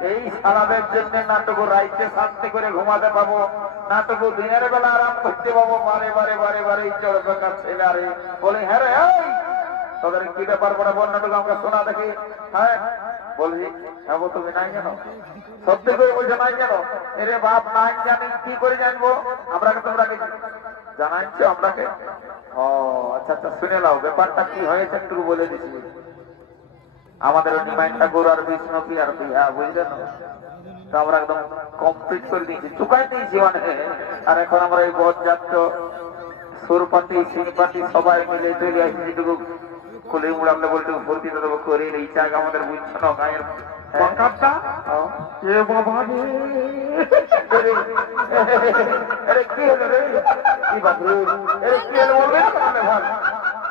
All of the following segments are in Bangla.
এই নাটক রাইতে করে ঘুমাতে নাটক দিনের বেলা করতে পাবো বারে বারে চড় বলে হ্যাঁ রে কি আমরা শোনা হ্যাঁ নাই সত্যি করে এরে বাপ নাই জানি কি করে জানব আমরা তোমরা জানাইছো আপনাকে ও আচ্ছা আচ্ছা শুনে নাও, ব্যাপারটা কি হয়েছে একটু বলে দিচ্ছি আমাদের ডিমান্ডটা গরু আর বিষ্ণু আর বিহা বুঝলেন তো? আমরা একদম কমপ্লিট করে দিয়েছি, চুকাই দিয়েছি মানে। আর এখন আমরা এই বরযাত্র সুরপাতি সিনপাতি সবাই মিলে চলে আসছি যেটুকু কুলি মুড়ামলে বলতে ভর্তি তো করে এই চাক আমাদের বুঝছ না গায়ের বাঙ্কারটা এ বাবা রে। আরে আরে কি হলো রে? কি বাবু আরে কি হলো বলবে? না তাহলে ভাই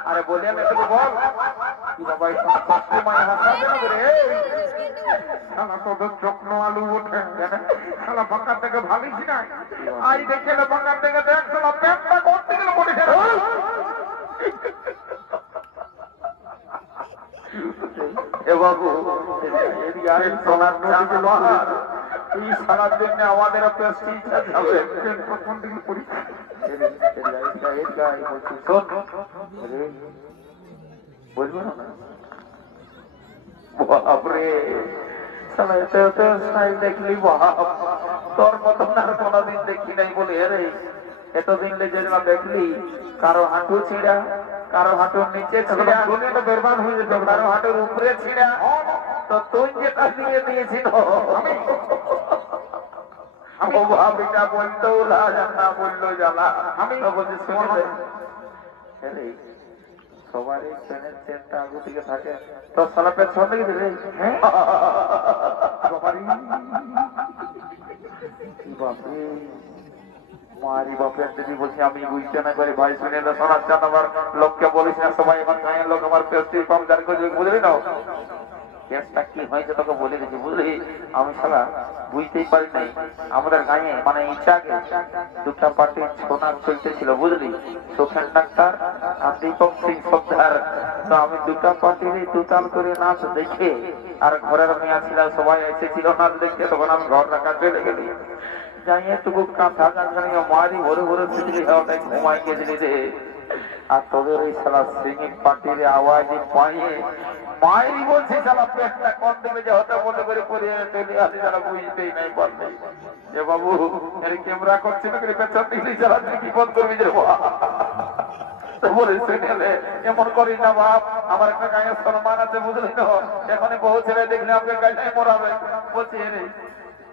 আরে বলে আমি তোকে বল। কি বাবা এই শাস্তি মায় হাসা দেন রে? শালা তোদের চক্র আলু ওঠে শালা বাঙ্কার থেকে ভাবিস না আই দেখে বাঙ্কার থেকে দেখ শালা করতে গেল বলে এ বাবু এদিকে আরে সোনার নদী লোহার। এই সারার জন্য আমাদের প্রেস্টিজ যাবে কোন দিকে পড়ি বুঝব না? বাপরে শালা এত এত স্টাইল দেখলি বাপ। তোর মতন আর কোনোদিন দেখি নাই বলে রে এতদিন যেগুলো দেখলি কারও হাঁটু ছিঁড়া কারও হাঁটুর নিচে ছিঁড়া হয়ে কারও হাঁটুর উপরে ছিঁড়া। তো তুই যেটা দিয়ে দিয়েছিল। ও ভাবিটা বলতো রাজা না বলল জ্বালা। আমি তো বলছি শুনে দে। রে, সবার এই ট্রেনের চেনটা আগু দিকে থাকে। তো সালা পেছন দিকে দিলে? হ্যাঁ। বাপরে। মারি বাপের দিদি বলছি আমি বুঝতে না পারি ভাই শুনে না শোনাচ্ছেন আমার। লোককে বলিস না সবাই আমার গায়ের লোক আমার পেস্টি পাম যার বুঝলি না? কেসটা কি হয়েছে তোকে বলে দিচ্ছি বুঝলি? আমি শালা বুঝতেই পারি নাই। আমাদের গায়ে মানে ইচ্ছাকে দুটা পার্টি সোনা চলতেছিল, বুঝলি? সুখেন ডাক্তার আর দীপক সিং সর্দার। তো আমি দুটা পার্টির দুতাল করে নাচ দেখে, আর ঘরের মেয়া ছিল, সবাই এসেছিল নাচ দেখে, তখন আমি ঘর রাখা চলে গেলি। যাই একটুকু কাঁথা গাছগানি মারি, ভরে ভরে ঘুমাই গেছিলি রে। আর তোদের ওই শালা সিঙ্গিং পার্টির আওয়াজ পাইয়ে মায়েরই বলছে শালা, পেটটা কোন দিকে যে হতে বলে করে চলে আসি যারা বুঝতেই নাই পারলে। এ বাবু, এর ক্যামেরা করছিল করে পেছন দিলি শালা, তুই কি বন্ধ করবি? বলে এমন করি না বাপ, আমার একটা গায়ে সম্মান আছে, বুঝলি না এখনই বহু ছেলে দেখলে আমাকে গায়ে মরাবে। বলছি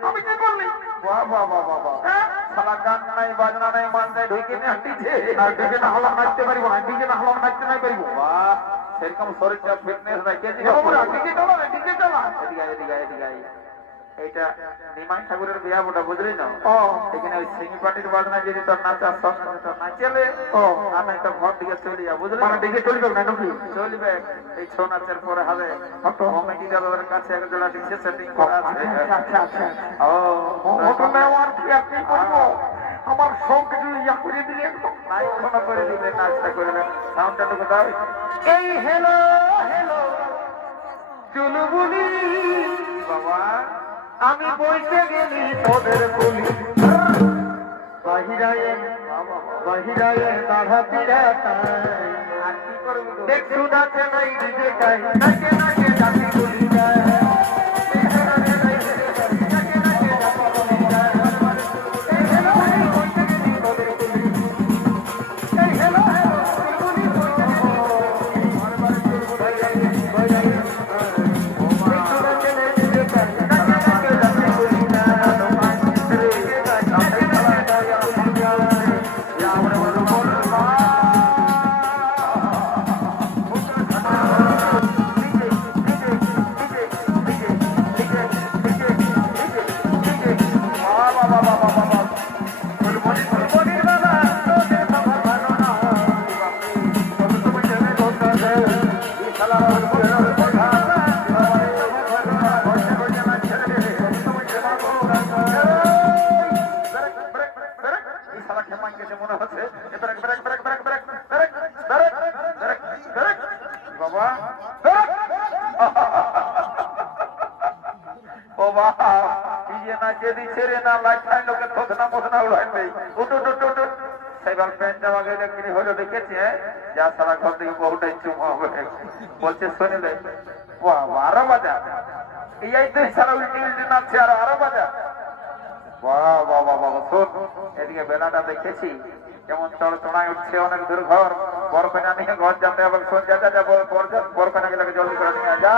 আমি কি করলি? বাহ বাহ বাহ বাহ বাহ শালা গান নাই বাজনা নাই মান নাই ঢুকে নিয়ে হাঁটিছে আর ঢুকে না হলাম নাচতে পারিব না ঢুকে না হলাম নাচতে নাই পারিব। বাহ সেরকম শরীরটা ফিটনেস নাই কে দিকে ঢুকে চলো ঢুকে চলো। এদিকে এদিকে এদিকে। এইটা নিমাই ঠাকুরের বিয়া বটা বুঝলি না? ও। এখানে ওই সিঙ্গি পার্টির বাজনা যদি তোর নাচার সঙ্গে তোর নাচেলে ও। আর নাই তো ঘর দিকে চলে যা বুঝলি? মানে দিকে চলবে না নাকি? চলবে। এই ছৌ নাচের পরে হবে। কমিটি দলের কাছে এক জোড়া ডিজে সেটিং করা আছে। আচ্ছা আচ্ছা ও ওটা নেওয়ার কি কি করব? আমার সব কিছু ইয়া করে দিলে। নাই কোনো করে দিলে নাচটা করবে সাউন্ডটা তো দাও এই হেলো হেলো চুলবুলি। বাবা? আমি বইতে গেলি তোদের গুলি বাহিরায় বাহিরায় কি করবি দেখছু নাচে নাই দিবে তাই নাচে নাচে জাতি গুলি যায়। ও বাবা ইয়ে না যদি ছেড়ে না লোকে উঠ উঠ উঠ সেবার প্যান্ট জামা দেখেছি হ্যাঁ? যা সারা ঘর থেকে বলছে আরও বাজা। এই সারা আর বাজা। শোন, এদিকে বেলাটা দেখেছি, কেমন চড় চড়াই উঠছে অনেক দূর ঘর। बोर को जाने घर जाते जल्दी करनी जा